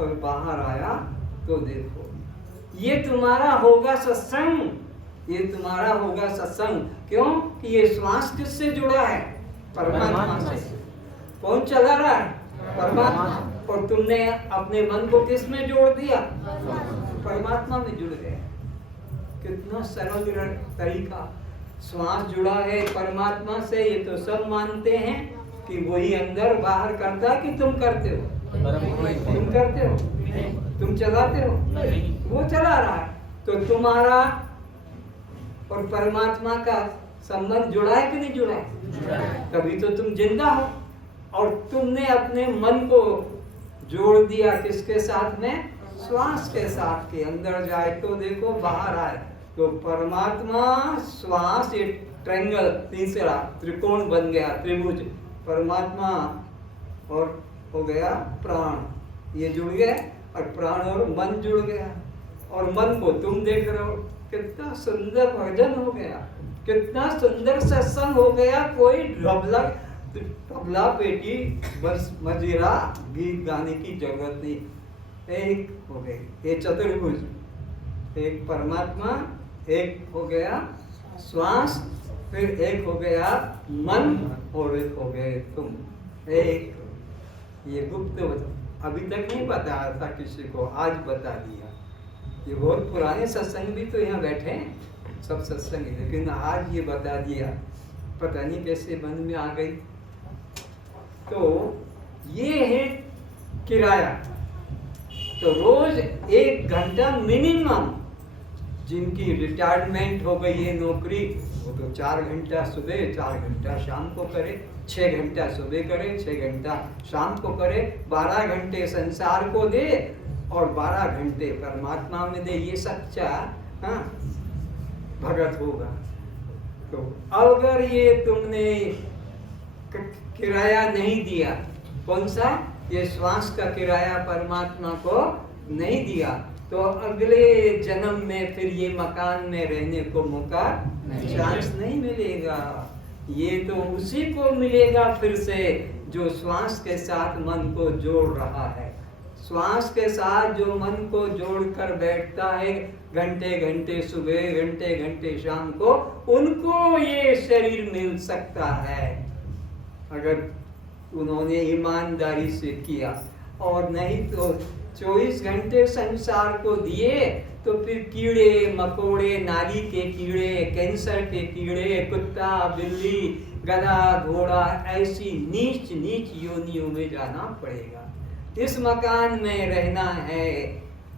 और बाहर आया तो देखो ये तुम्हारा होगा सत्संग, ये तुम्हारा होगा सत्संग। क्यों कि ये श्वास किससे जुड़ा है? परमात्मा से। कौन चला रहा है? परमात्मा। और तुमने अपने मन को किस में जोड़ दिया? परमात्मा में जुड़ गए। कितना सरल तरीका। श्वास जुड़ा है परमात्मा से, ये तो सब मानते हैं कि वही अंदर बाहर करता है कि तुम करते हो? तुम करते हो? तुम चलाते हो? वो चला रहा है। तो तुम्हारा और परमात्मा का संबंध जुड़ा है कि नहीं जुड़ा है? तभी तो तुम जिंदा हो। और तुमने अपने मन को जोड़ दिया किसके साथ में? श्वास के साथ। के अंदर जाए तो देखो, बाहर आए तो परमात्मा, श्वास, ये ट्रायंगल, तीसरा त्रिकोण बन गया, त्रिभुज। परमात्मा और हो गया प्राण, ये जुड़ गए। और प्राण और मन जुड़ गया। और मन को तुम देख रहे हो, कितना सुंदर भजन हो गया, कितना सुंदर सत्संग हो गया। कोई तबला पेटी बस मजीरा गीत गाने की जरूरत नहीं। एक हो गए ये चतुर्भुज, एक परमात्मा, एक हो गया श्वास, फिर एक हो गया मन, और एक हो गए तुम। एक ये गुप्त वचन अभी तक नहीं बताया था किसी को, आज बता दिया। ये बहुत पुराने सत्संग भी तो यहाँ बैठे हैं, सब सत्संग, लेकिन आज ये बता दिया। पता नहीं कैसे मन में आ गई। तो ये है किराया। तो रोज 1 घंटा मिनिमम, जिनकी रिटायरमेंट हो गई है नौकरी, वो तो 4 घंटा सुबह, 4 घंटा शाम को करे, 6 घंटा सुबह करे, 6 घंटा शाम को करे, 12 घंटे संसार को दे और 12 घंटे परमात्मा में दे। ये सच्चा भगत होगा। तो अगर ये तुमने किराया नहीं दिया, कौन सा? ये श्वास का किराया परमात्मा को नहीं दिया, तो अगले जन्म में फिर ये मकान में रहने को मौका, चांस नहीं मिलेगा। ये तो उसी को मिलेगा फिर से जो श्वास के साथ मन को जोड़ रहा है। श्वास के साथ जो मन को जोड़कर बैठता है, घंटे घंटे सुबह, घंटे घंटे शाम को, उनको ये शरीर मिल सकता है अगर उन्होंने ईमानदारी से किया। और नहीं तो 24 घंटे संसार को दिए तो फिर कीड़े मकोड़े, नाली के कीड़े, कैंसर के कीड़े, कुत्ता बिल्ली, गधा घोड़ा, ऐसी नीच नीच योनियों में जाना पड़ेगा। इस मकान में रहना है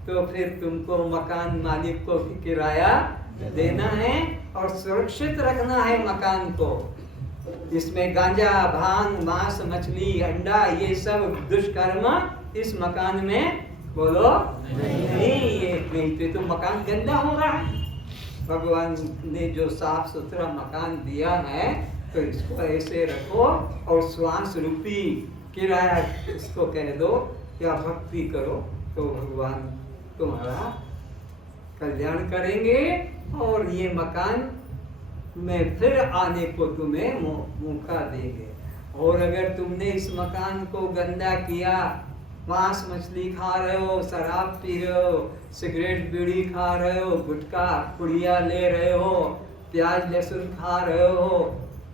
तो फिर तुमको मकान मालिक को किराया देना है और सुरक्षित रखना है मकान को। इसमें गांजा, भांग, मांस, मछली, अंडा, ये सब दुष्कर्म इस मकान में बोलो नहीं। ये नहीं तो मकान गंदा हो रहा है। भगवान ने जो साफ सुथरा मकान दिया है तो इसको ऐसे रखो और श्वास रूपी किराया इसको कह दो या भक्ति करो, तो भगवान तुम्हारा कल्याण करेंगे और ये मकान में फिर आने को तुम्हें मौका देंगे। और अगर तुमने इस मकान को गंदा किया, मांस मछली खा रहे हो, शराब पी रहे हो, सिगरेट बीड़ी खा रहे हो, गुटखा पुड़िया ले रहे हो, प्याज लहसुन खा रहे हो,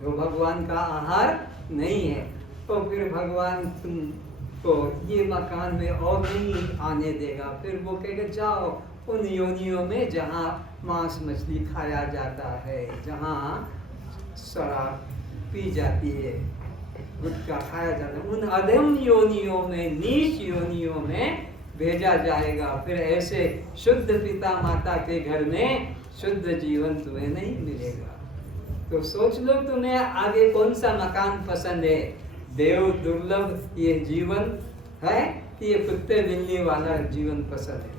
तो भगवान का आहार नहीं है, तो फिर भगवान तुमको ये मकान में और नहीं आने देगा। फिर वो कहेगा जाओ उन योनियों में जहाँ मांस मछली खाया जाता है, जहाँ शराब पी जाती है, गुटखा खाया जाता है, उन अधम योनियों में, नीच योनियों में भेजा जाएगा। फिर ऐसे शुद्ध पिता माता के घर में शुद्ध जीवन तुम्हें नहीं मिलेगा। तो सोच लो तुम्हें आगे कौन सा मकान पसंद है, देव दुर्लभ ये जीवन है कि ये कुत्ते बिल्ली वाला जीवन पसंद है?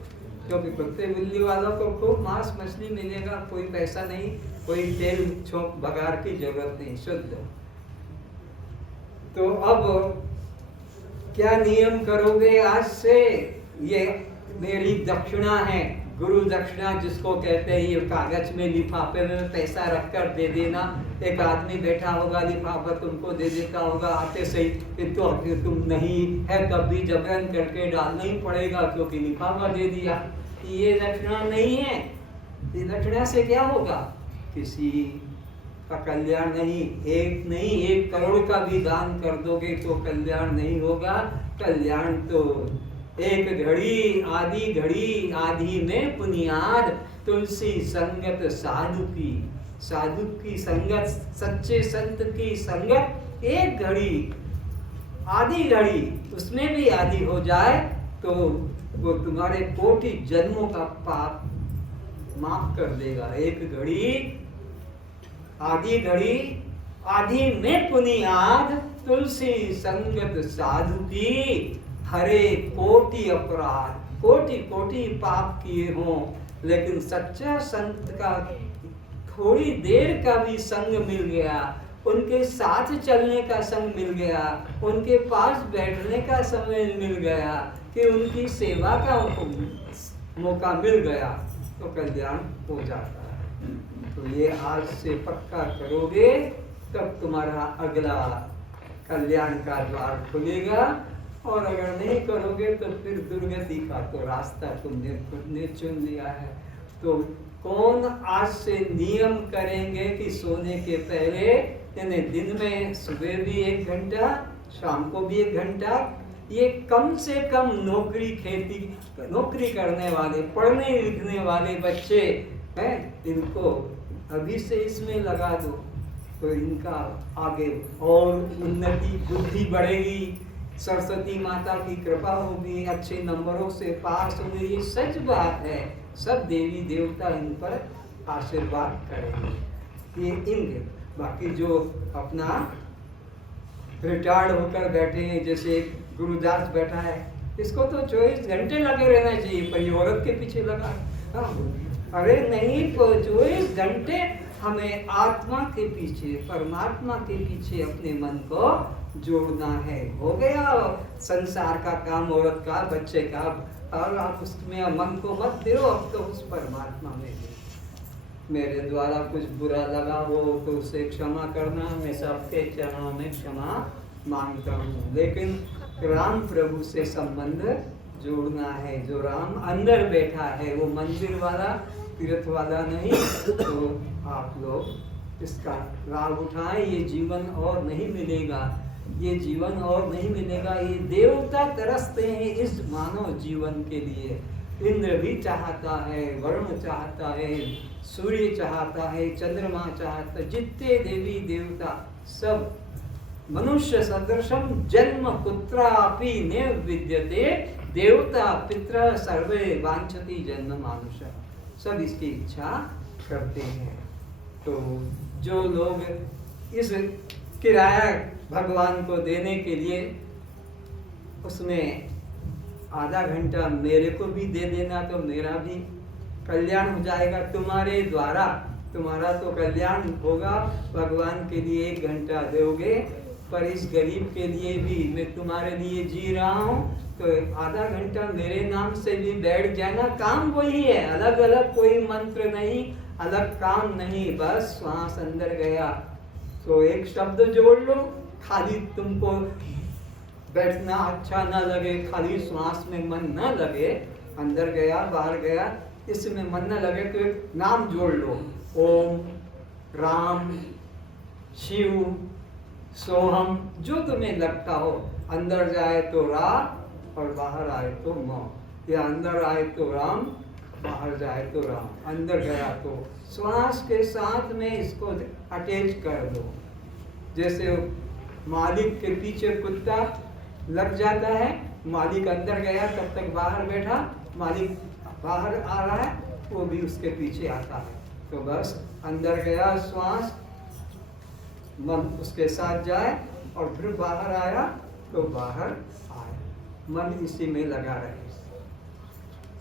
क्योंकि कुत्ते बिल्ली वालों को खूब मांस मछली मिलेगा, कोई पैसा नहीं, कोई तेल छोंक बघार की जरूरत नहीं, शुद्ध। तो अब क्या नियम करोगे आज से? ये मेरी दक्षिणा है, गुरु दक्षिणा जिसको कहते हैं, ये कागज में लिफाफे में पैसा रखकर दे देना, एक आदमी बैठा होगा, लिफाफा तुमको दे देता होगा आते से कि तो तुम नहीं है कभी जबरन करके डालना ही पड़ेगा क्योंकि लिफाफा दे दिया। ये दक्षिणा नहीं है। ये दक्षिणा से क्या होगा? किसी का कल्याण नहीं। एक नहीं 1 करोड़ का भी दान कर दोगे तो कल्याण नहीं होगा। कल्याण तो एक घड़ी आधी में बुनियाद, तुलसी संगत साधु की संगत, सच्चे संत की संगत, एक घड़ी आधी घड़ी उसमें भी आधी हो जाए तो वो तुम्हारे कोटि जन्मों का पाप माफ कर देगा। एक घड़ी आधी में बुनियाद, तुलसी संगत साधु की, हरे कोटि अपराध, कोटि पाप किए हों, लेकिन सच्चा संत का थोड़ी देर का भी संग मिल गया, उनके साथ चलने का संग मिल गया, उनके पास बैठने का समय मिल गया, कि उनकी सेवा का मौका मिल गया तो कल्याण हो जाता है। तो ये आज से पक्का करोगे तब तुम्हारा अगला कल्याण का द्वार खुलेगा, और अगर नहीं करोगे तो फिर दुर्गति का तो रास्ता तुमने खुद ने चुन लिया है। तो कौन आज से नियम करेंगे कि सोने के पहले, यानी दिन में सुबह भी 1 घंटा, शाम को भी 1 घंटा, ये कम से कम नौकरी करने वाले, पढ़ने लिखने वाले बच्चे हैं, इनको अभी से इसमें लगा दो तो इनका आगे और उन्नति, बुद्धि बढ़ेगी, सरस्वती माता की कृपा होगी, अच्छे नंबरों से पास होंगे। ये सच बात है, सब देवी देवता इन पर आशीर्वाद करेंगे। ये इनके बाकी जो अपना रिटायर्ड होकर बैठे हैं, जैसे गुरुदास बैठा है, इसको तो 24 घंटे लगे रहना चाहिए, पर ये औरत के पीछे लगा। अरे नहीं, 24 घंटे हमें आत्मा के पीछे, परमात्मा के पीछे अपने मन को जोड़ना है। हो गया संसार का काम, औरत का, बच्चे का, और आप उसमें मन को मत दो, अब तो उस परमात्मा में दो। मेरे द्वारा कुछ बुरा लगा हो तो उसे क्षमा करना, मैं सबके चरणों में क्षमा मांगता हूँ, लेकिन राम प्रभु से संबंध जोड़ना है। जो राम अंदर बैठा है, वो मंदिर वाला, तीर्थ वाला नहीं। तो आप लोग इसका लाभ उठाएं। ये जीवन और नहीं मिलेगा, ये जीवन और नहीं मिलेगा। ये देवता तरसते हैं इस मानव जीवन के लिए। इंद्र भी चाहता है, वरुण चाहता है, सूर्य चाहता है, चंद्रमा चाहता है, जितने देवी देवता सब मनुष्य सदृशम जन्म कुत्रापि न विद्यते, देवता पितृ सर्वे वांछति जन्म मानुष, सब इसकी इच्छा करते हैं। तो जो लोग इस किराया भगवान को देने के लिए, उसमें आधा घंटा मेरे को भी दे देना तो मेरा भी कल्याण हो जाएगा तुम्हारे द्वारा। तुम्हारा तो कल्याण होगा, भगवान के लिए 1 घंटा दोगे, पर इस गरीब के लिए भी मैं तुम्हारे लिए जी रहा हूँ, तो आधा घंटा मेरे नाम से भी बैठ जाना। काम वही है, अलग अलग कोई मंत्र नहीं, अलग काम नहीं, बस श्वास अंदर गया तो एक शब्द जोड़ लो। खाली तुमको बैठना अच्छा ना लगे, खाली श्वास में मन ना लगे, अंदर गया बाहर गया, इसमें मन न लगे तो एक नाम जोड़ लो, ओम, राम, शिव, सोहम, जो तुम्हें लगता हो। अंदर जाए तो रा और बाहर आए तो म, या अंदर आए तो राम, बाहर जाए तो राम। अंदर गया तो श्वास के साथ में इसको अटैच कर दो। जैसे मालिक के पीछे कुत्ता लग जाता है, मालिक अंदर गया तब तक बाहर बैठा, मालिक बाहर आ रहा है वो भी उसके पीछे आता है। तो बस अंदर गया श्वास, मन उसके साथ जाए और फिर बाहर आया तो बाहर आए, मन इसी में लगा रहे।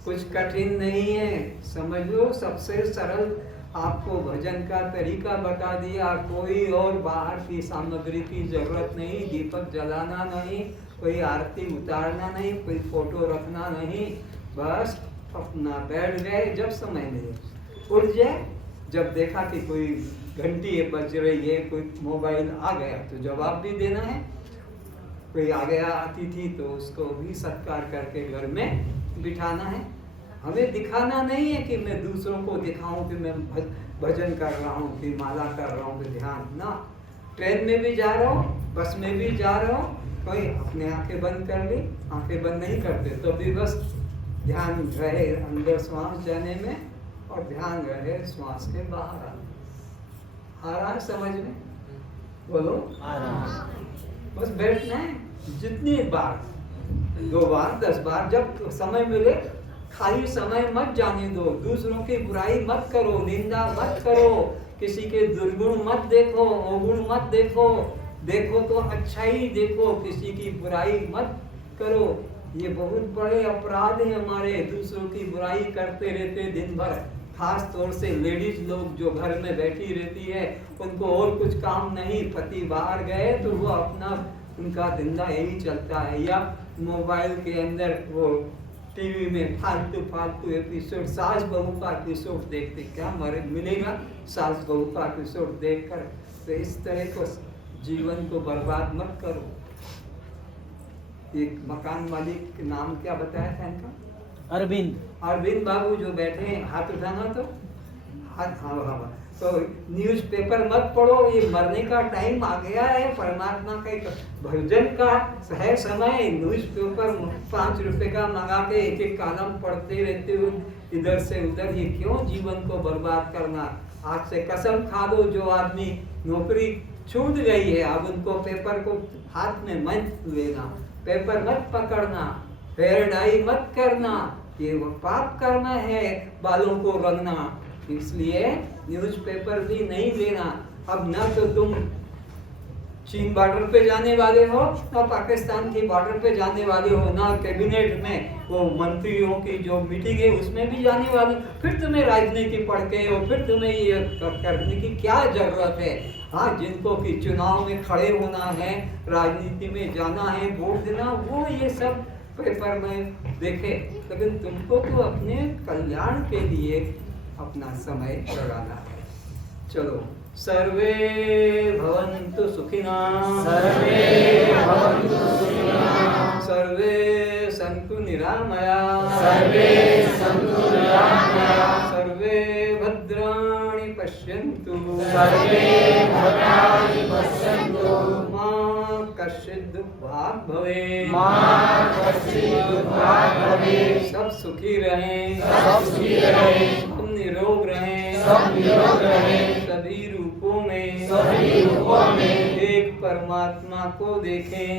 कुछ कठिन नहीं है, समझ लो। सबसे सरल आपको भजन का तरीका बता दिया। कोई और बाहर की सामग्री की जरूरत नहीं, दीपक जलाना नहीं, कोई आरती उतारना नहीं, कोई फोटो रखना नहीं, बस अपना बैठ गए। जब समय मिले उठ जाए, जब देखा कि कोई घंटी बज रही है, कोई मोबाइल आ गया तो जवाब भी देना है, कोई आ गया अतिथि तो उसको भी सत्कार करके घर में बिठाना है। हमें दिखाना नहीं है कि मैं दूसरों को दिखाऊं कि मैं भजन कर रहा हूँ, कि माला कर रहा हूँ, कि ध्यान ना। ट्रेन में भी जा रहा हूँ, बस में भी जा रहा हूँ, कोई अपने आंखें बंद कर ली, आंखें बंद नहीं करते तो भी बस ध्यान रहे अंदर श्वास जाने में और ध्यान रहे श्वास के बाहर आने। आ रहा है समझ में? बोलो आ रहा है। बस बैठना है, जितनी बार, 2 बार 10 बार जब समय मिले, खाली समय मत जाने दो। दूसरों की बुराई मत करो, निंदा मत करो, किसी के दुर्गुण मत देखो, अवगुण मत देखो, देखो तो अच्छाई देखो, किसी की बुराई मत करो। ये बहुत बड़े अपराध है हमारे, दूसरों की बुराई करते रहते दिन भर। खास तौर से लेडीज लोग जो घर में बैठी रहती है, उनको और कुछ काम नहीं, पति बाहर गए तो वो अपना उनका धंधा यही चलता है, या मोबाइल के अंदर वो टीवी में फालतू एपिसोड, सास बहू का एपिसोड देखते। क्या मिलेगा सास बहू का एपिसोड देखकर? तो इस तरह को जीवन को बर्बाद मत करो। एक मकान मालिक के नाम क्या बताया था इनका? अरविंद बाबू जो बैठे हैं, हाथ उठाना तो हाथ। हाँ। तो न्यूज़पेपर मत पढ़ो, ये मरने का टाइम आ गया है, परमात्मा का भजन का है समय। न्यूज़पेपर 5 रुपए का मंगा के एक कॉलम पढ़ते रहते हो इधर से उधर, ये क्यों जीवन को बर्बाद करना? आज से कसम खा दो, जो आदमी नौकरी छूट गई है, अब उनको पेपर को हाथ में मत लेना, पेपर मत पकड़ना, हेयर डाई मत करना, ये वो पाप करना है, बालों को रंगना। इसलिए न्यूज़पेपर भी नहीं लेना। अब ना तो तुम चीन बॉर्डर पे जाने वाले हो, ना पाकिस्तान की बॉर्डर पे जाने वाले हो, ना कैबिनेट में वो मंत्रियों की जो मीटिंग है उसमें भी जाने वाले, फिर तुम्हें राजनीति पढ़ के हो, फिर तुम्हें ये करने की क्या जरूरत है? हाँ, जिनको कि चुनाव में खड़े होना है, राजनीति में जाना है, वोट देना, वो ये सब पेपर में देखे, लेकिन तुमको तो अपने कल्याण के लिए अपना समय लगाना है। चलो, सर्वे भवन्तु सुखिनः, सर्वे सन्तु निरामयाः, सर्वे भद्राणि पश्यन्तु, मा कश्चित् दुःखभाग् भवेत्, सब सुखी रहें, हम निरोग रहें, सभी रूपों में एक परमात्मा को देखें,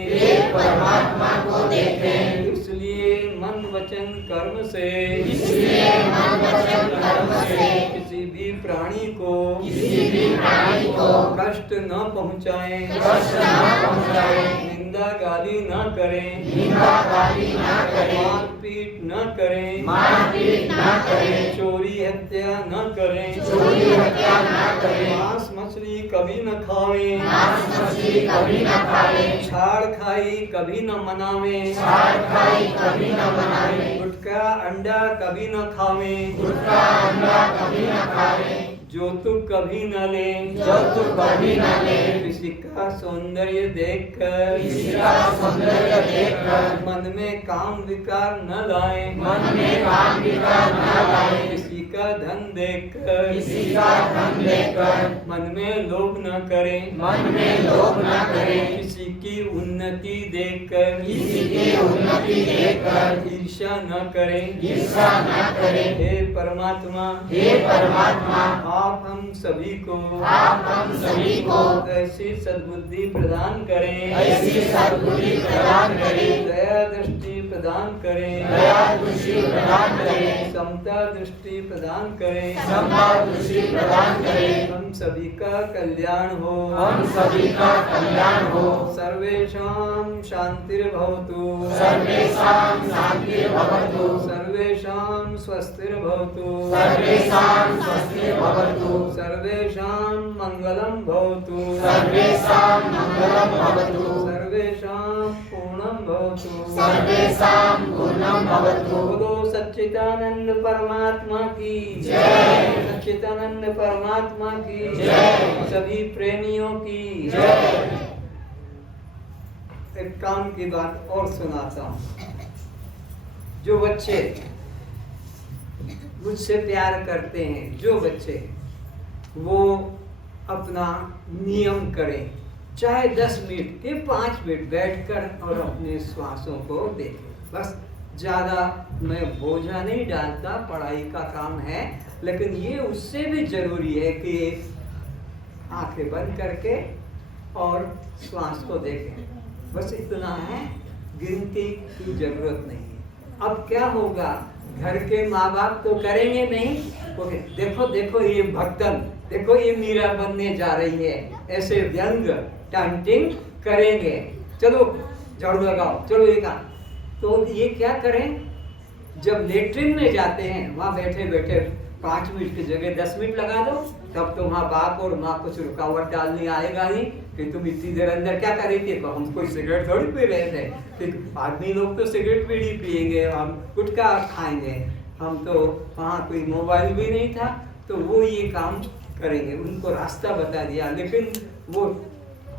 इसलिए मन वचन कर्म से किसी भी प्राणी को कष्ट न पहुँचाएं, निंदा गाली न करें, मारपीट न करें, चोरी हत्या न करें, मांस मछली कभी न खावें, छाड़ खाई कभी न मनावें, गुटखा अंडा कभी न खावें, जौतुक कभी न लें, किसी का सौंदर्य देखकर मन में काम विकार न लाएं, किसी का धन देखकर मन में लोभ न करें, किसी की उन्नति देखकर ईर्ष्या न करें। हे परमात्मा, आप हम सभी को ऐसी सद्बुद्धि प्रदान करें, दया दृष्टि प्रदान करें, समता दृष्टि प्रदान करें, हम सभी का कल्याण हो, सर्वेषां शांतिर्भवतु, सर्वेषां स्वस्तिर्भवतु, सर्वेषां मंगलं भवतु, सर्वेषां पूर्णं भवतु, बोलो सच्चिदानंद परमात्मा की जय। सच्चिदानंद परमात्मा की जय। सभी प्रेमियों की जय। एक काम की बात और सुनाता हूँ। जो बच्चे मुझसे प्यार करते हैं, जो बच्चे, वो अपना नियम करें, चाहे 10 मिनट के 5 मिनट बैठकर और अपने श्वासों को देखें। बस ज़्यादा मैं बोझा नहीं डालता, पढ़ाई का काम है, लेकिन ये उससे भी ज़रूरी है कि आंखें बंद करके और श्वास को देखें। बस इतना है, गिनती की ज़रूरत नहीं है। अब क्या होगा, घर के माँ बाप तो करेंगे नहीं, तो देखो देखो ये भक्तन, देखो ये मीरा बनने जा रही है, ऐसे व्यंग टांटिंग करेंगे, चलो झाड़ू लगाओ, चलो ये काम। तो ये क्या करें, जब लेटरिन में जाते हैं, वहाँ बैठे बैठे 5 मिनट की जगह 10 मिनट लगा दो, तब तो वहाँ बाप और माँ कुछ रुकावट डालने आएगा ही कि तुम इतनी देर अंदर क्या कर रही थी। तो हम कोई सिगरेट थोड़ी पी रहे थे, फिर आदमी लोग तो सिगरेट बीड़ी पिएंगे, हम गुटखा खाएंगे, हम तो वहाँ कोई मोबाइल भी नहीं था, तो वो ये काम करेंगे। उनको रास्ता बता दिया, लेकिन वो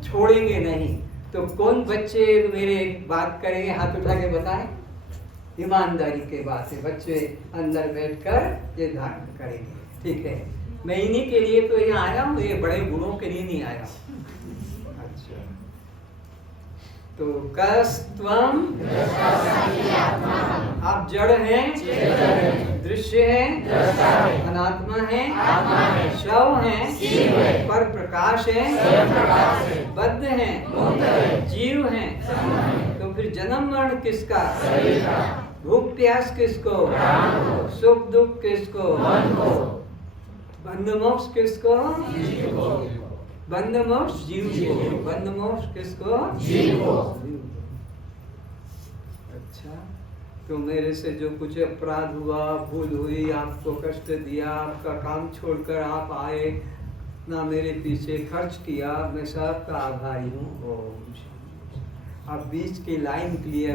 छोड़ेंगे नहीं। तो कौन बच्चे मेरे बात करेंगे, हाथ उठा के बताएं। ईमानदारी के बात है, बच्चे अंदर बैठकर ये धारण करेंगे, ठीक है। मैं इन्हीं के लिए तो यहाँ आया हूँ, ये बड़े गुणों के लिए नहीं आया। अच्छा, तो कस्त्वम, आप जड़ हैं, दृश्य हैं, अनात्मा हैं, शव हैं, पर प्रकाश हैं, बद्ध हैं, जीव हैं। तो फिर जन्म मरण किसका, भूख प्यास किसको, सुख दुख किसको, बंध मोक्ष किसको, बंध मोक्ष जीव को, बंध मोक्ष किसको, जीव को। अच्छा, तो मेरे से जो कुछ अपराध हुआ, भूल हुई, आपको कष्ट दिया, आपका काम छोड़कर आप आए, ना मेरे पीछे खर्च किया, मैं सबका आभारी हूँ। अब बीच की लाइन क्लियर